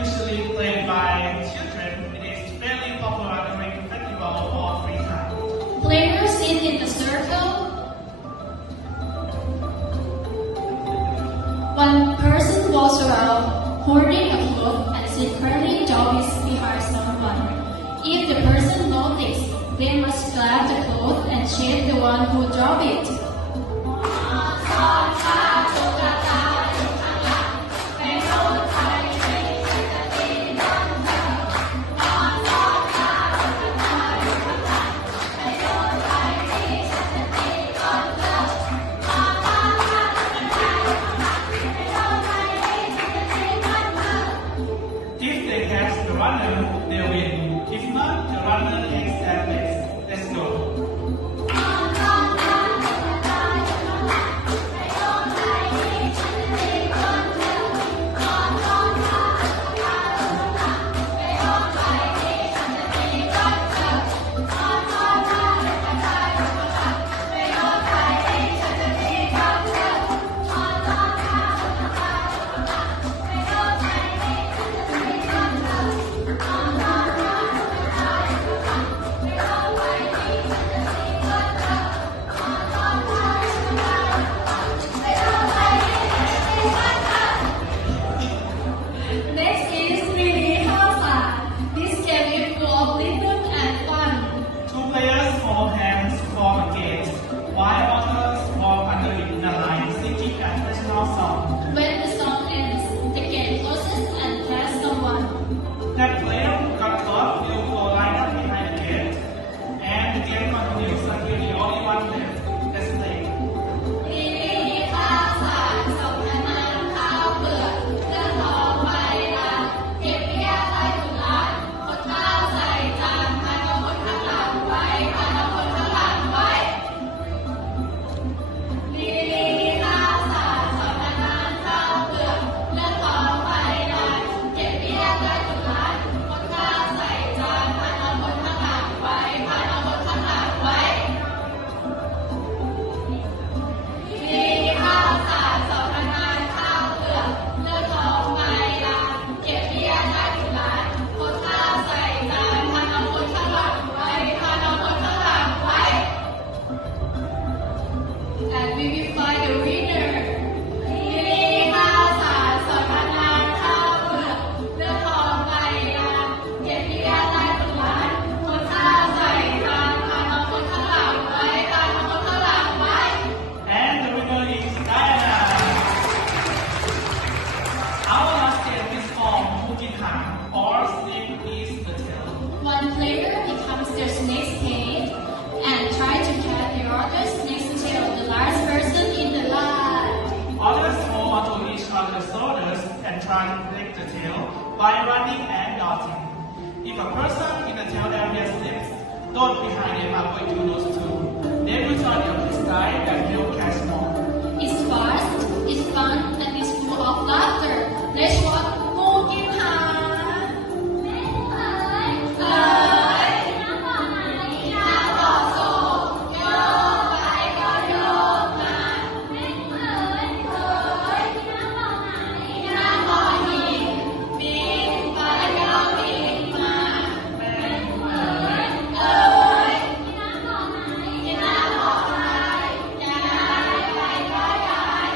usually played by children, it is fairly popular during festival or free time. Players sit in a circle. One person walks around holding a cloth and secretly jogs behind someone. If the person notices, they must grab the cloth and chase the one who dropped it. If they catch the runner, they win. If not, the runner takes their place. Let's go. Next is 3D House. This game is full of rhythm and fun. Two players hold hands for a game, while others walk underneath the line, singing a traditional song. When the song ends, the game closes and passes someone. That player who got caught will go line up behind the gate, and the game continues until the only one left. Let's play. ข้าวสารสองคะน้ำข้าวเปลือกเลือดทองใบลานเก็บเบี้ยใส่ถุงล้านคนข้าวใส่จานพันเอาคนข้างหลังไว้พันเอาคนข้างหลังไว้ลีข้าวสารสองคะน้ำข้าวเปลือกเลือดทองใบลานเก็บเบี้ยใส่ถุงล้านคนข้าวใส่จานพันเอาคนข้างหลังไว้พันเอาคนข้างหลังไว้ มีข้าวสารสองคะน้ำข้าวเปลือกเลือดทองใบลานเก็บเบี้ยได้ถุงล้านคนข้าวใส่จานพันเอาคนข้างหลังไว้พันเอาคนข้างหลังไว้ and we will find the winner มีข้าวสารสองคะน้ำข้าวเปลือกเลือดทองใบลานเก็บเบี้ยได้ถุงล้านคนข้าวใส่จานพันเอาคนข้างหลังไว้พันเอาคนข้างหลังไว้ And the winner is Diana. Our last game is called Cooking Ham, or Snake is the Tail. One player becomes the snake's head and tries to catch the other snake's tail, the last person in the line. Others hold onto each other's shoulders and try to break the tail by running and dodging. If a person in the tail area slips, those behind them are going to lose too. They will try their best dive and help catch more. It's fast, it's fun, and it's full of laughter. Let's watch Cooking Ham. น้ำบ่อไหนน้ำบ่อโศกโยกไปก็โยกมาไม่เคยน้ำบ่อไหนน้ำบ่อหินบินไปก็บินมาไม่เคยน้ำบ่อไหนน้ำบ่อไหนย้ายไปก็ย้าย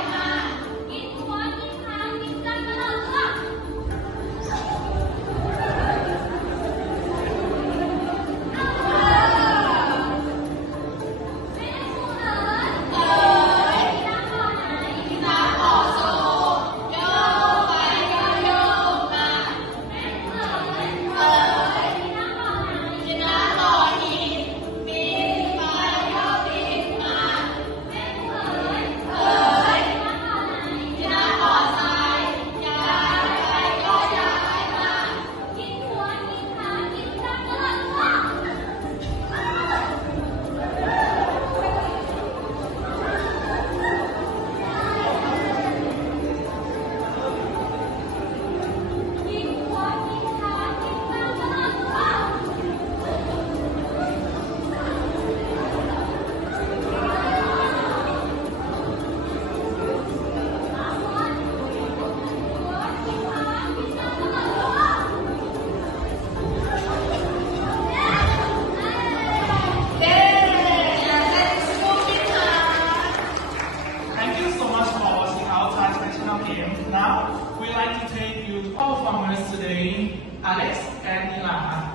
Alex and Nila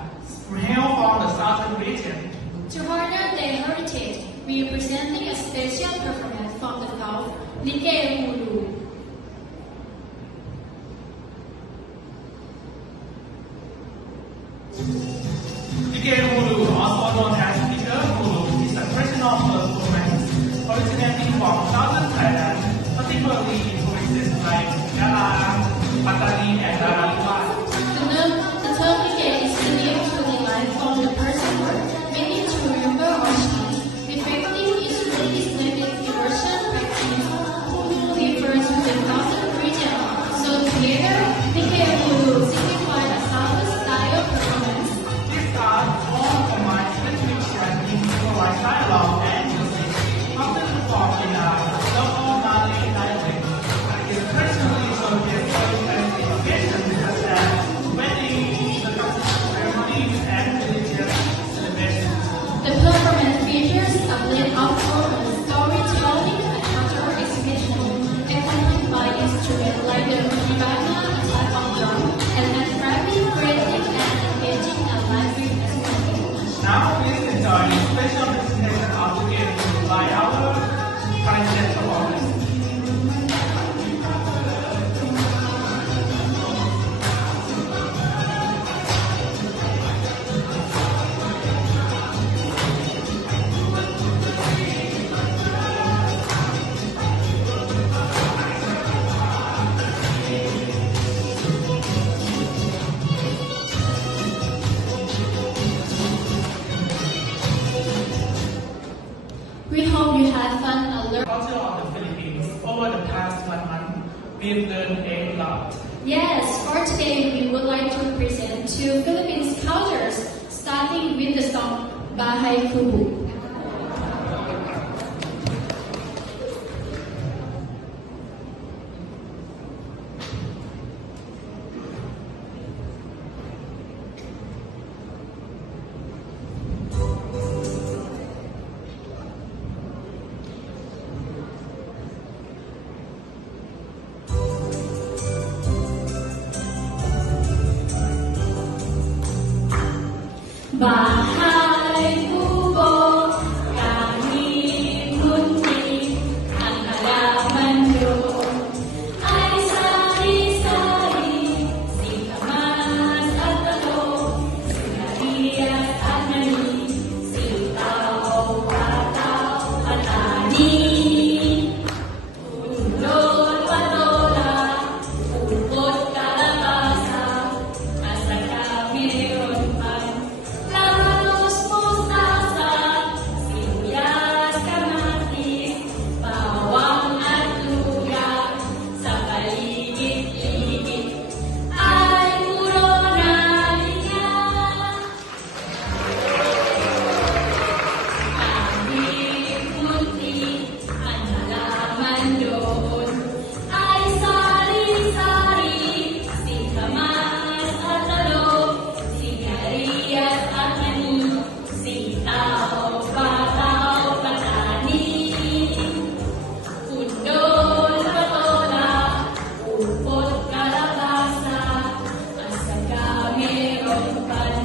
hail from the southern region. To honor their heritage, we are presenting a special performance from the South, Like Hulu. Like Hulu, also known as Like Hulu, is a traditional performance originating from southern Thailand, particularly in provinces like Galang, Pattani, and Daraliwan. The term Like is believed to derive from the Persian word meaning to remember or chant, reflecting its linguistic diversion practice. Hulu refers to the southern region, so together, Like Hulu signifies a southern style performance. These are all combined rhythmic and improvised dialogue and music, often performed in a local Malay dialect. It is traditionally showcased at occasions such as weddings, ceremonies, and religious celebrations. The performance features a blend of performance, storytelling, and cultural exhibition, accompanied by instruments like the Ribana, a type of drum, and attractive, creative, and engaging and lively aesthetic. Now please enjoy the special presentation of the game by our talented performers. We hope you had fun and learned. Culture of the Philippines. Over the past 1 month, we've learned a lot. Yes, for today we would like to present two Philippines cultures, starting with the song Bahay Kubo. Bahay kubo, kami munti, ang halaman doon ay sari-sari, sitamas at talong, sinarias at mani, sitaw, pataw, patani, undol, patola, upot, kalabasa, asa kami meron pa. Labanos, mustasa, sibuyas, kamatis, bawang at luya, sa paligid-ligid ay puro nalinya. Kahit munti ang halaman doon ay sari-sari, sitamas at talong, sigarias at mani, sitaw, pataw, patani, undol, patola, upot, kalabasa, asa ka meron pa.